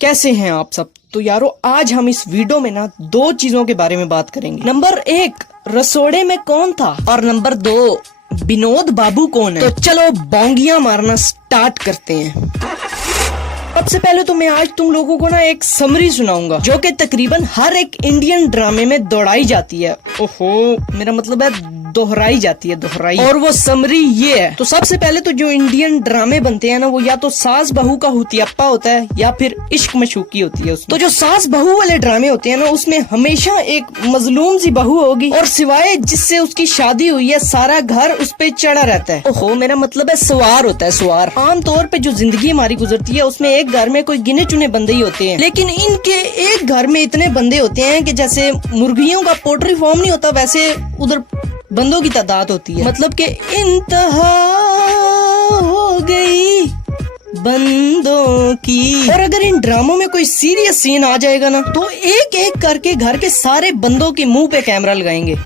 कैसे हैं आप सब। तो यारो आज हम इस वीडियो में ना दो चीजों के बारे में बात करेंगे। नंबर 1 रसोड़े में कौन था और नंबर 2 विनोद बाबू कौन है। तो चलो बोंगियां मारना स्टार्ट करते हैं। सबसे पहले तो मैं आज तुम लोगों को ना एक समरी सुनाऊंगा जो कि तकरीबन हर एक इंडियन ड्रामे में दोहराई जाती है। ओहो, मेरा मतलब है दोहराई जाती है, दोहराई। और वो समरी ये है। तो सबसे पहले तो जो इंडियन ड्रामे बनते हैं ना, वो या तो सास बहू का हुतियाप्पा होता है या फिर इश्क मशूकी होती है उसमें। तो जो सास बहू वाले ड्रामे होते हैं ना, उसमें हमेशा एक मजलूम सी बहू होगी और सिवाय जिससे उसकी शादी हुई है सारा घर उस पे चढ़ा रहता है। ओहो, मेरा मतलब है सवार होता है, सवार। आमतौर पे जो जिंदगी हमारी गुजरती है उसमें एक घर में कोई गिने चुने बंदे ही होते हैं, लेकिन इनके एक घर में इतने बंदे होते हैं कि जैसे मुर्गियों का पोल्ट्री फार्म नहीं होता, वैसे उधर बंदों की तादाद होती है। मतलब कि इंतहा हो गई बंदों की। और अगर इन ड्रामों में कोई सीरियस सीन आ जाएगा ना, तो एक एक करके घर के सारे बंदों के मुंह पे कैमरा लगाएंगे।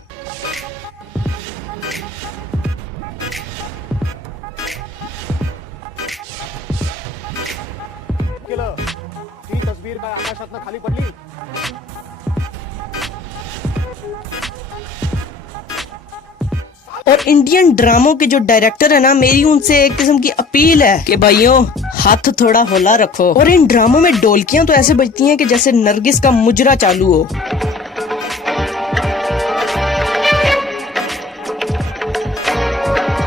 तस्वीर का आकाशात खाली पडली। और इंडियन ड्रामों के जो डायरेक्टर है ना, मेरी उनसे एक किस्म की अपील है कि भाइयों हाथ थोड़ा होला रखो। और इन ड्रामों में ढोलकियां तो ऐसे बजती हैं कि जैसे नरगिस का मुजरा चालू हो।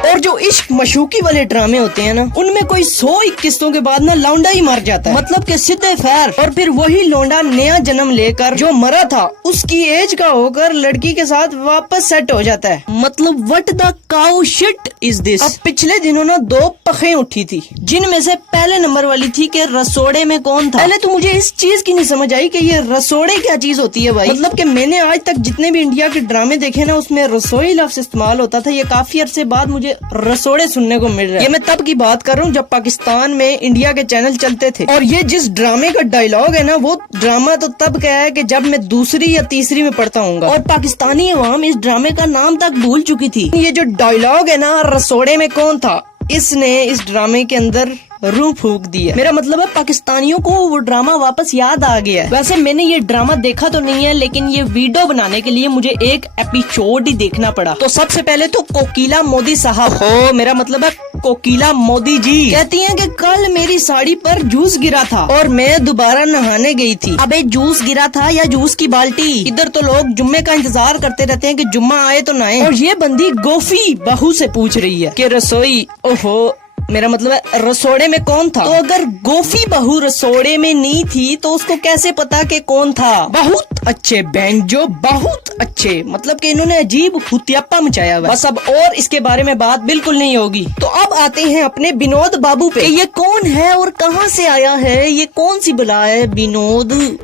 और जो इश्क मशूकी वाले ड्रामे होते हैं ना, उनमें कोई 100 किस्तों के बाद ना लौंडा ही मर जाता है। मतलब कि सीधे फैर। और फिर वही लौंडा नया जन्म लेकर जो मरा था उसकी एज का होकर लड़की के साथ वापस सेट हो जाता है। मतलब what the cow shit is this. अब पिछले दिनों ना 2 पखें उठी थी, जिनमें से पहले नंबर वाली थी कि रसोड़े में कौन था। पहले तो मुझे इस चीज की नहीं समझ आई कि ये रसोड़े क्या चीज होती है भाई। मतलब कि मैंने आज तक जितने भी इंडिया के ड्रामे देखे ना, उसमें रसोई लफ्ज इस्तेमाल होता था। ये काफी अरसे बाद मुझे रसोड़े सुनने को मिल रहा है। ये मैं तब की बात कर रहा हूँ जब पाकिस्तान में इंडिया के चैनल चलते थे। और ये जिस ड्रामे का डायलॉग है ना, वो ड्रामा तो तब क्या है कि जब मैं दूसरी या तीसरी में पढ़ता हूँ। और पाकिस्तानी अवाम इस ड्रामे का नाम तक भूल चुकी थी। ये जो डायलॉग है ना, रसोड़े में कौन था, इसने इस ड्रामे के अंदर रूह फूंक दी है। मेरा मतलब है पाकिस्तानियों को वो ड्रामा वापस याद आ गया है। वैसे मैंने ये ड्रामा देखा तो नहीं है, लेकिन ये वीडियो बनाने के लिए मुझे एक एपिसोड ही देखना पड़ा। तो सबसे पहले तो कोकिला मोदी साहब हो, मेरा मतलब है कोकिला मोदी जी, कहती हैं कि कल मेरी साड़ी पर जूस गिरा था और मैं दोबारा नहाने गई थी। अबे जूस गिरा था या जूस की बाल्टी? इधर तो लोग जुम्मे का इंतजार करते रहते हैं कि जुम्मा आए तो नहाए। और ये बंदी गोफी बहू से पूछ रही है कि रसोई, ओहो मेरा मतलब है रसोड़े में कौन था। तो अगर गोफी बहू रसोड़े में नहीं थी तो उसको कैसे पता कि कौन था। बहुत अच्छे बैंजो, बहुत अच्छे। मतलब कि इन्होंने अजीब हुतियाप्पा मचाया हुआ। बस अब और इसके बारे में बात बिल्कुल नहीं होगी। तो अब आते हैं अपने विनोद बाबू पे। ये कौन है और कहाँ से आया है, ये कौन सी बला है विनोद।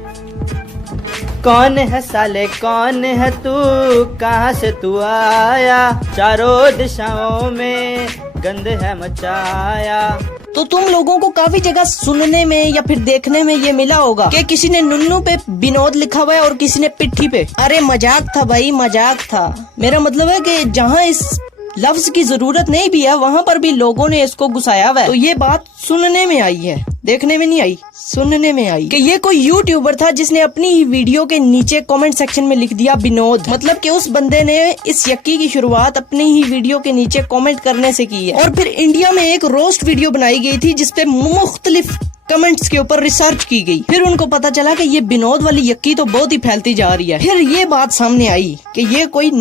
कौन है साले, कौन है तू, कहाँ से तू आया, चारों दिशाओं में गंद है मचाया। तो तुम लोगों को काफी जगह सुनने में या फिर देखने में ये मिला होगा कि किसी ने नुन्नू पे विनोद लिखा हुआ है और किसी ने पिट्ठी पे। अरे मजाक था भाई, मजाक था। मेरा मतलब है कि जहाँ इस लफ्ज की जरूरत नहीं भी है, वहाँ पर भी लोगों ने इसको घुसाया हुआ है। तो ये बात सुनने में आई है, देखने में नहीं आई, सुनने में आई कि ये कोई यूट्यूबर था जिसने अपनी ही वीडियो के नीचे कमेंट सेक्शन में लिख दिया विनोद। मतलब कि उस बंदे ने इस यक्की की शुरुआत अपनी ही वीडियो के नीचे कमेंट करने से की है। और फिर इंडिया में एक रोस्ट वीडियो बनाई गई थी जिसपे मुख्तलिफ कमेंट्स के ऊपर रिसर्च की गई। फिर उनको पता चला कि ये विनोद वाली यक्की तो बहुत ही फैलती जा रही है। फिर ये बात सामने आई कि ये कोई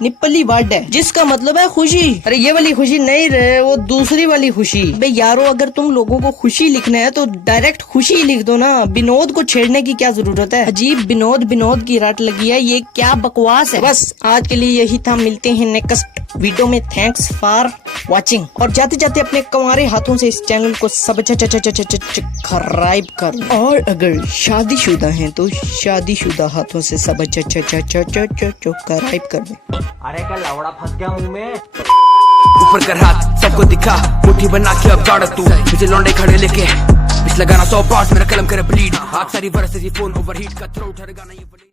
निप्पली वर्ड है जिसका मतलब है खुशी। अरे ये वाली खुशी नहीं रहे, वो दूसरी वाली खुशी। बे यारो, अगर तुम लोगों को खुशी लिखना है तो डायरेक्ट खुशी लिख दो ना, विनोद को छेड़ने की क्या जरूरत है। अजीब विनोद की रट लगी है, ये क्या बकवास है। बस आज के लिए यही था, मिलते हैं नेक्स्ट वीडियो में। Thanks for watching. और जाते जाते अपने कंवारे हाथों से इस चैनल को सब्सक्राइब कर। और अगर शादीशुदा हैं तो शादीशुदा हाथों से सब्सक्राइब कर दें। अरे क्या लवड़ा फंस गया मुंह में। ऊपर कर हाथ सबको दिखा, मुट्ठी बना के अब गाड़ तू, मुझे लौंडे खड़े लेके लगाना 100 पास, मेरा कलम करे ब्लीड, आग सारी बरस फोन ओवरहीट का थ्रोट हर गाना ये